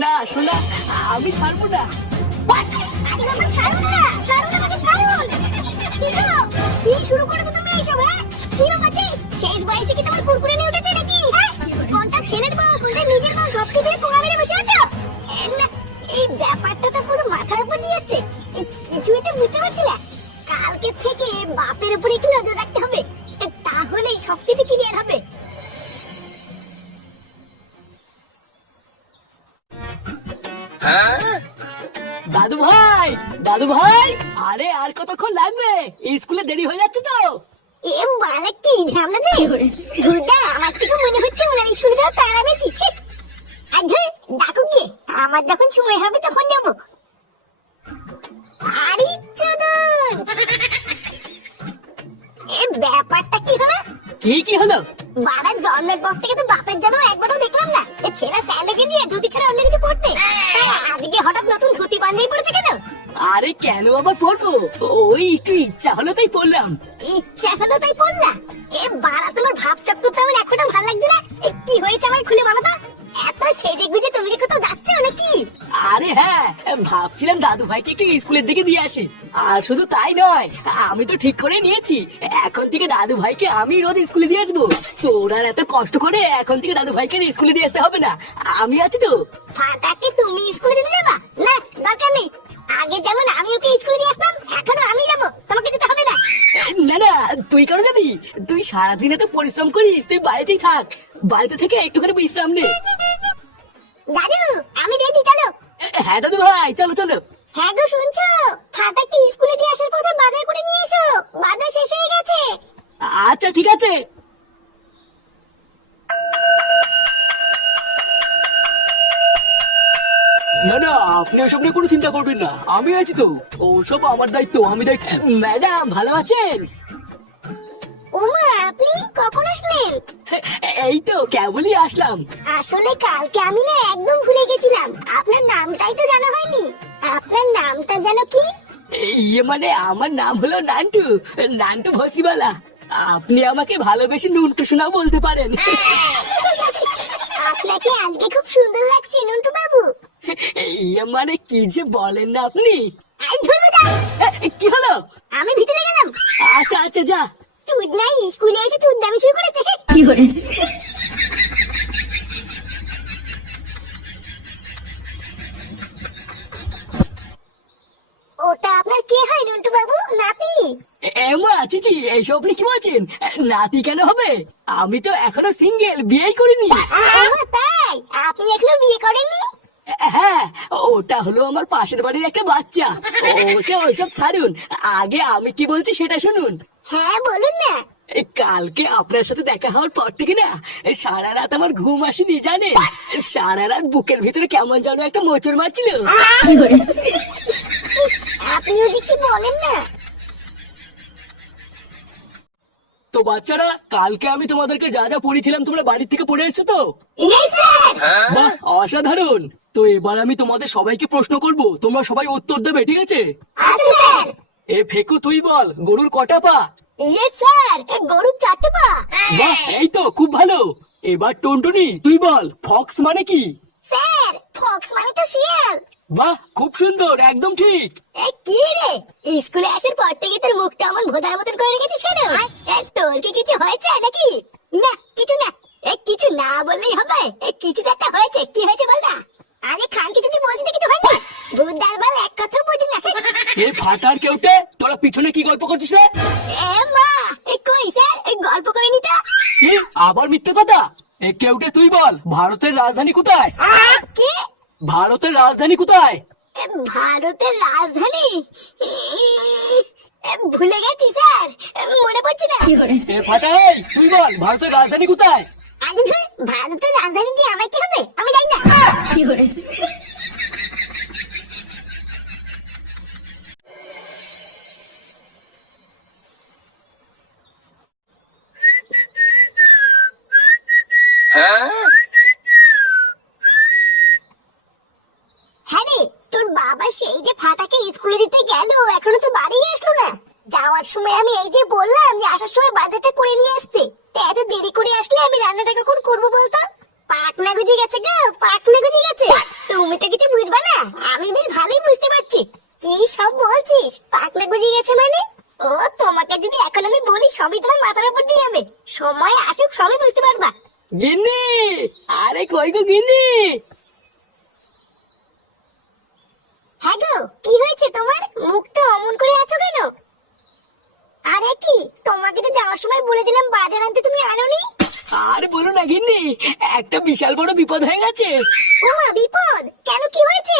না শোনা, আমি ছাড়বো না। আরে বাবা ছাড়ুন না, ছাড়ুন আমাকে ছাড়ুন। কি গো, কি শুরু করেছো তুমি এইসব? কি বাবাজি, শেষ বয়সে কি তোমার কুরকুরে নিয়ে উঠেছে নাকি? কোনটা ছেলের বউ, কোনটা নিজের বউ, সব কিছু পোঙা মেরে বসে আছো? না, এই ব্যাপারটা তো পুরো মাথার উপর দিয়ে যাচ্ছে। কিছুই তো বুঝতে পারছি না। কালকে থেকে বাপের উপরে একটু নজর রাখতে হবে, তাহলেই সবকিছু ক্লিয়ার হবে। দাদু ভাই, দাদু ভাই, আরে আর কতক্ষণ লাগবে? স্কুলে দেরি হয়ে যাচ্ছে তো। এ বাড়া কি ঝামলা দে ভুদা, আমার থেকে মনে হচ্ছে ওনার স্কুলে যাওয়া তাড়া বেশি। আর ধর ডাকু গিয়ে, আমার যখন সময় হবে তখন যাব। আরে চোদন, এ ব্যাপারটা কি হলো? কি হলো? বাবার জন্মের পর থেকে তো বাপের জন্য একবারও দেখলাম না এ ছেঁড়া স্যান্ডেল দিয়ে ধুতি ছাড়া অন্য কিছু পড়তে। তাই আজকে হঠাৎ নতুন ধুতি বাঁধিয়ে পড়েছে কেন? আরে কেন আবার পড়বো, ওই একটু ইচ্ছা হলো তাই পড়লাম। ইচ্ছা হলো তাই পড়লা? এ বাড়া, তোমার ভাবচক্কর তো আমার এখনো ভালো লাগছে না। কি হয়েছে আমায় খুলে বলো তো। এত সেজে গুজে তুমি কি কোথাও যাচ্ছ নাকি? আরে হ্যাঁ, ভাবছিলাম দাদু ভাইকে একটু স্কুলের দিকে দিয়ে আসি। আর শুধু তাই নয়, আমি তো ঠিক করে নিয়েছি এখন থেকে দাদু ভাইকে আমি রোজ স্কুলে দিয়ে আসবো। তোরা এত কষ্ট করে এখন থেকে দাদু ভাইকে স্কুলে দিয়ে আসতে হবে না, আমি আছি তো। ফাটাকে তুমি স্কুলে দিতে যাবা? না, দরকার নেই। আগে যেমন আমি ওকে স্কুলে দিয়ে আসতাম, এখনো আমি যাবো, তোমাকে যেতে হবে না। না না, তুই কেন যাবি? তুই সারাদিনে তো পরিশ্রম করিস, তুই বাড়িতেই থাক। বাড়িতে থেকে একটুখানি বিশ্রাম নে। দাদু, আমি রেডি, চলো। হ্যাঁ দাদু ভাই, চলো চলো। হ্যাঁ গো, শুনছো? ফাটাকে স্কুলে দিয়ে আসার পথে বাজার করে নিয়ে এসো, বাজার শেষ হয়ে গেছে। আচ্ছা ঠিক আছে। না না, আপনি ওসব নিয়ে কোনো চিন্তা করবেন না, আমি আছি তো। ওসব আমার দায়িত্ব, আমি দেখছি। ম্যাডাম ভালো আছেন? ওমা, আপনি কখন আসলেন? এই তো কেবলই আসলাম। আসলে কালকে আমি না একদম ভুলে গেছিলাম, আপনার নামটাই তো জানা হয়নি। আপনার নামটা জানো কি? ইয়ে মানে আমার নাম হলো নান্টু, নান্টু ভসিবালা। আপনি আমাকে ভালোবেসে নুন্টু শোনা বলতে পারেন। আপনাকে আজকে খুব সুন্দর লাগছে নন্টু বাবু। ইয়ে মানে কি যে বলেন না আপনি। আই ধরবে যা। কি হলো? আমি ভিতরে গেলাম। আচ্ছা আচ্ছা যা। তুই নাই স্কুলে এসে চুদদামি শুরু করেছে। কি করে? ওটা আপনার কে হয় নন্টু বাবু? নাতি? এমা চিচি, এইসব আপনি কি বলছেন? নাতি কেন হবে? আমি তো এখনো সিঙ্গেল, বিয়েই করিনি। আমার তাই? আপনি এখনো বিয়ে করেননি? হ্যাঁ, ওটা হলো আমার পাশের বাড়ির একটা বাচ্চা। সে ওইসব ছাড়ুন, আগে আমি কি বলছি সেটা শুনুন। হ্যাঁ বলুন না। কালকে আপনার সাথে দেখা হওয়ার পর থেকে না সারা রাত আমার ঘুম আসেনি জানেন। সারা রাত বুকের ভিতরে কেমন যেন একটা মোচড় মারছিল। কি করে? ইস, আপনিও যে কি বলেন না। তো বাচ্চারা, কালকে আমি তোমাদেরকে যা যা পড়েছিলাম তোমরা বাড়ির থেকে পড়ে এসছো তো? Yes sir. বাহ, অসাধারণ। তো এবার আমি তোমাদের সবাইকে প্রশ্ন করব, তোমরা সবাই উত্তর দেবে, ঠিক আছে? আচ্ছা স্যার। এ ফেকু তুই বল, গরুর কটা পা? ইয়েস স্যার, গরুর 4টে পা। বাহ, এই তো খুব ভালো। এবার টুনটুনি তুই বল, ফক্স মানে কি? স্যার, ফক্স মানে তো শিয়াল। বাহ, খুব সুন্দর, একদম ঠিক। কি রে, স্কুলে আসার পর থেকে তোর মুখটা আমার ভোদার মতন করে রেখেছিস কেন? তোর কি কিছু হয়েছে নাকি? না, কিছু না। কিছু না বললেই হবে। কিছু তো একটা হয়েছে, কি হয়েছে বল না। আরে খান, কিছু কি বলছিস? কিছু হয়নি। ভোদার বল, এক কথা বুঝি না। এ ফাটার কেউটে, তোরা পিছনে কি গল্প করছিস রে? মা, কই স্যার, গল্প করিনি তো। কি আবার মিথ্যে কথা? এ কেউটে তুই বল, ভারতের রাজধানী কোথায়? কি? ভারতের রাজধানী কোথায়? ভারতের রাজধানী? ভুলে গেছি স্যার, মনে পড়ছে না। কি করে? এ ফাটাই তুই বল, ভারতের রাজধানী কোথায়? আগে ভারতের রাজধানী দিয়ে আমার কি হবে? আমি জানি না। কি করে? হ্যাঁ রে, তোর বাবা সেই যে ফাটাকে স্কুলে দিতে গেল, এখনো তো বাড়ি আসলো না। যাওয়ার সময় আমি এই যে বললাম যে আসার সময় বাজারটা করে নিয়ে আসতে, তা এত দেরি করে আসলে আমি রান্নাটা কখন করবো বলতো? পাকনা গুজে গেছে গো, পাকনা গুজে গেছে। তুমি তো কিছু বুঝবা না, আমি বেশ ভালোই বুঝতে পারছি। কি সব বলছিস? পাকনা বুঝিয়ে গেছে মানে? ও তোমাকে যদি এখন আমি বলি সবই তোমার মাথার উপর দিয়ে যাবে। সময় আসুক সবই বুঝতে পারবা। গিন্নি, আরে কই গো গিন্নি? হ্যাঁ গো, কি হয়েছে তোমার? মুখটা অমন করে আছো কেন? আরে কি, তোমাকে তো যাওয়ার সময় বলে দিলাম বাজার আনতে, তুমি আনোনি। আর বলো না গিন্নি, একটা বিশাল বড় বিপদ হয়ে গেছে। ওমা, বিপদ? কেন, কি হয়েছে?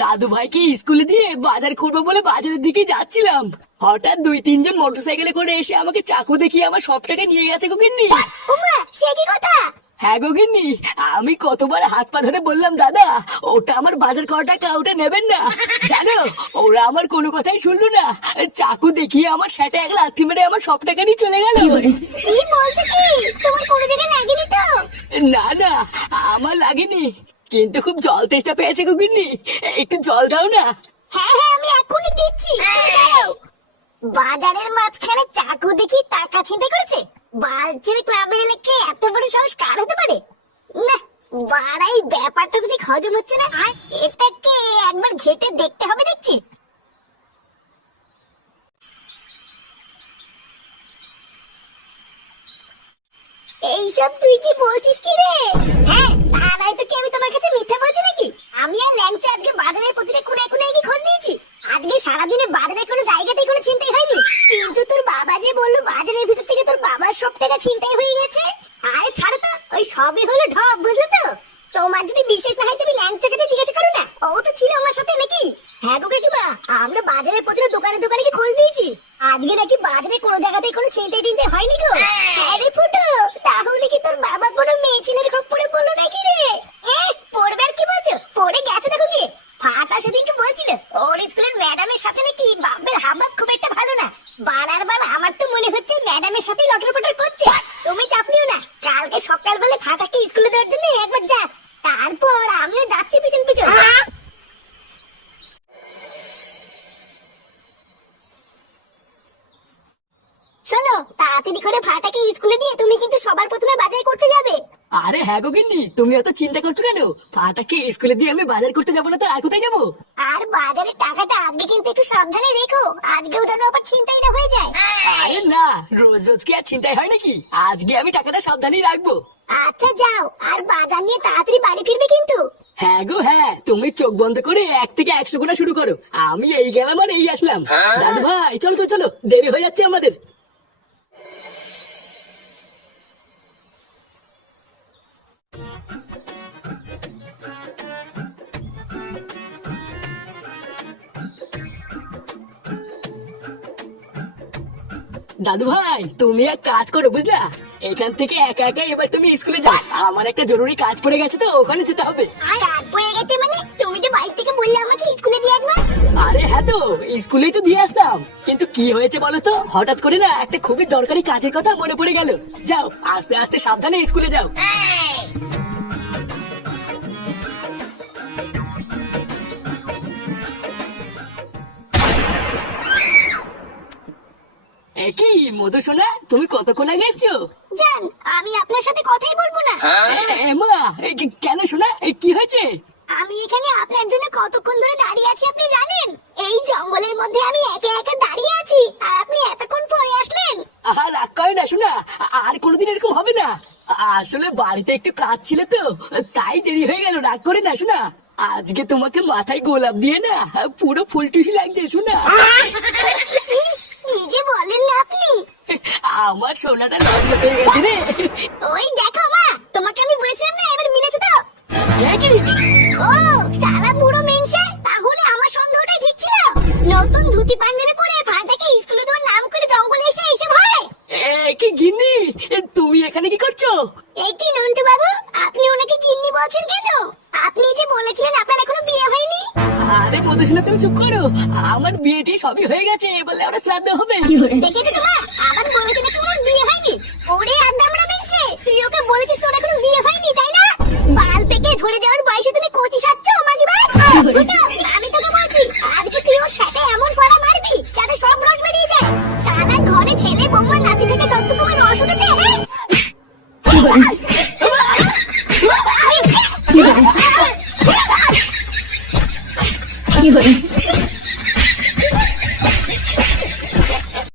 দাদু ভাইকে স্কুলে দিয়ে বাজার করবো বলে বাজারের দিকে যাচ্ছিলাম, হঠাৎ 2-3 জন মোটরসাইকেলে করে এসে আমাকে চাকু দেখিয়ে আমার সব টাকা নিয়ে গেছে গো গিন্নি। ওমা, সে কি কথা? হ্যাঁ গো গিন্নি, আমি কতবার হাত পা ধরে বললাম দাদা ওটা আমার বাজার করা টাকা, ওটা নেবেন না। জানো, ওরা আমার কোনো কথাই শুনলো না, চাকু দেখিয়ে আমার সেটা এক লাথি মেরে আমার সব টাকা নিয়ে চলে গেল। কি বলছো কি? তোমার কোনো জায়গায় লাগেনি তো? না না, আমার লাগেনি, কিন্তু খুব জল তেষ্টা পেয়েছে গো গিন্নি, একটু জল দাও না। হ্যাঁ হ্যাঁ, আমি এখনই দিচ্ছি, তুমি দাঁড়াও। বাজারের মাঝখানে চাকু দেখি টাকা ছিনতাই করেছে? বালছের ক্লাবের এলাকায় এত বড় সাহস কার হতে পারে? না, বাড়াই ব্যাপারটা যদি হজম হচ্ছে না, আর এটাকে একবার ঘেটে দেখতে হবে দেখছি। এইসব তুই কি বলছিস কি রে? হ্যাঁ, তা নয় তো কি আমি তোমার কাছে মিথ্যা বলছি নাকি? আমি আর ল্যাংচা আজকে বাজারের প্রতিটা কোনায় কোনায় গিয়ে খোঁজ নিয়েছি। আজকে সারাদিনে বাজারের কোনো জায়গাতেই কোনো ছিনতাই হয়নি, কিন্তু তোর বাবা যে বললো বাজারের ভিতর থেকে তোর বাবার সব টাকা ছিনতাই হয়ে গেছে। আরে ছাড়ো তো, ওই সবই হলো ঢপ, বুঝলো তো? তোমার যদি বিশেষ না হয় তুমি ল্যাংচাকে জিজ্ঞাসা করো না, ও তো ছিল আমার সাথে নাকি। হ্যাঁ গো কাকিমা, আমরা বাজারের প্রতিটা দোকানে দোকানে গিয়ে খোঁজ নিয়েছি, আজকে নাকি বাজারে কোনো জায়গাতেই কোনো ছিনতাই টিনতাই হয়নি গো। আরে ফুটো, তাহলে কি তোর বাবা কোনো মেয়ে ছেলের খপ্পরে পড়লো নাকি রে? পড়বে আর কি বলছো, পড়ে গেছে দেখো কি। ফাটা সেদিনকে বলছিল ওর স্কুলের ম্যাডামের সাথে নাকি বাপের হাবাত খুব একটা ভালো না। বানার বাল আমার তো মনে হচ্ছে ম্যাডামের সাথে লটর পটর করছে। তুমি চাপ নিও না, কালকে সকালবেলা ফাটাকে স্কুলে দেওয়ার জন্য একবার যা, তারপর আমিও যাচ্ছি পিছন পিছন। শোনো, তাড়াতাড়ি করে ফাটাকে স্কুলে দিয়ে তুমি কিন্তু সবার প্রথমে বাজার করতে যাবে। আরে হ্যাঁ গো গিন্নি, তুমি এত চিন্তা করছো কেন? ফাটাকে স্কুলে দিয়ে আমি বাজার করতে যাবো না তো আর কোথায় যাবো? আর বাজারের টাকাটা আজকে কিন্তু একটু সাবধানে রেখো, আজকেও যেন আবার ছিনতাই না হয়ে যায়। আরে না, রোজ রোজ কি আর চিন্তাই হয় নাকি? আজকে আমি টাকাটা সাবধানেই রাখবো। আচ্ছা যাও, আর বাজার নিয়ে তাড়াতাড়ি বাড়ি ফিরবে কিন্তু। হ্যাঁ গো হ্যাঁ, তুমি চোখ বন্ধ করে 1 থেকে 100 গোনা শুরু করো, আমি এই গেলাম আর এই আসলাম। দাদু ভাই চলো তো, চলো, দেরি হয়ে যাচ্ছে আমাদের। দাদু ভাই তুমি এক কাজ করো বুঝলা, এখান থেকে একা একা এবার তুমি স্কুলে যাও, আমার একটা জরুরি কাজ পড়ে গেছে তো ওখানে যেতে হবে। কাজ পড়ে গেছে মানে? তুমি যে বাইরে থেকে বললে আমাকে স্কুলে দিয়ে আসবা। আরে হ্যাঁ তো, স্কুলেই তো দিয়ে আসতাম, কিন্তু কি হয়েছে বলো তো, হঠাৎ করে না একটা খুবই দরকারি কাজের কথা মনে পড়ে গেল। যাও, আস্তে আস্তে সাবধানে স্কুলে যাও। কি মধু সোনা, তুমি কতক্ষণ আগে এসছো? জান, আমি আপনার সাথে কথাই বলবো না। মা, কেন সোনা, কি হয়েছে? আমি এখানে আপনার জন্য কতক্ষণ ধরে দাঁড়িয়ে আছি আপনি জানেন? এই জঙ্গলের মধ্যে আমি একা একা দাঁড়িয়ে আছি, আর আপনি এতক্ষণ পরে আসলেন। আহা, রাগ করে না শোনা, আর কোনোদিন এরকম হবে না। আসলে বাড়িতে একটু কাজ ছিল তো, তাই দেরি হয়ে গেল, রাগ করে না শোনা। আজকে তোমাকে মাথায় গোলাপ দিয়ে না পুরো ফুলটুসি লাগছে শোনা। ইস, কি যে বলেন না আপনি। আমার সোনাটা লজ্জা পেয়ে গেছে রে। ওই দেখো মা, তোমাকে আমি বলেছিলাম না এবার মিলেছে তো। কি? ও সালা বুড়ো মেনসে, তাহলে আমার সন্দেহটাই ঠিক ছিল। নতুন ধুতি পাঞ্জাবি পরে ফাটাকে স্কুলে দেওয়ার নাম করে জঙ্গলে এসে এইসব হয়। কি গিন্নি, তুমি এখানে কি করছো? এই কি নন্টু বাবু, আপনি ওনাকে গিন্নি বলছেন কেন? আপনি যে বলেছিলেন আপনার এখনো বিয়ে হয়নি। আরে মধুসূদন তুমি চুপ করো, আমার বিয়েটি সবই হয়ে গেছে, বলে আমরা শ্রাদ্ধ হবে। দেখেছো তো মা, আবার বলেছে নাকি ওর বিয়ে হয়নি। ওরে আদামরা মেনসে, তুই ওকে বলেছিস তোর এখনো বিয়ে হয়নি তাই না? বাল পেকে ঝরে যাওয়ার বয়সে তুমি কোটি সাচ্ছ মাগি বাজ। আমি তোকে বলছি আজকে তুই ওর সাথে এমন পড়া মারবি যাতে সব রস বেরিয়ে যায়। সারা ঘরে ছেলে বৌমা নাতি থেকে সব তো তোমার রস উঠেছে। হ্যাঁ কি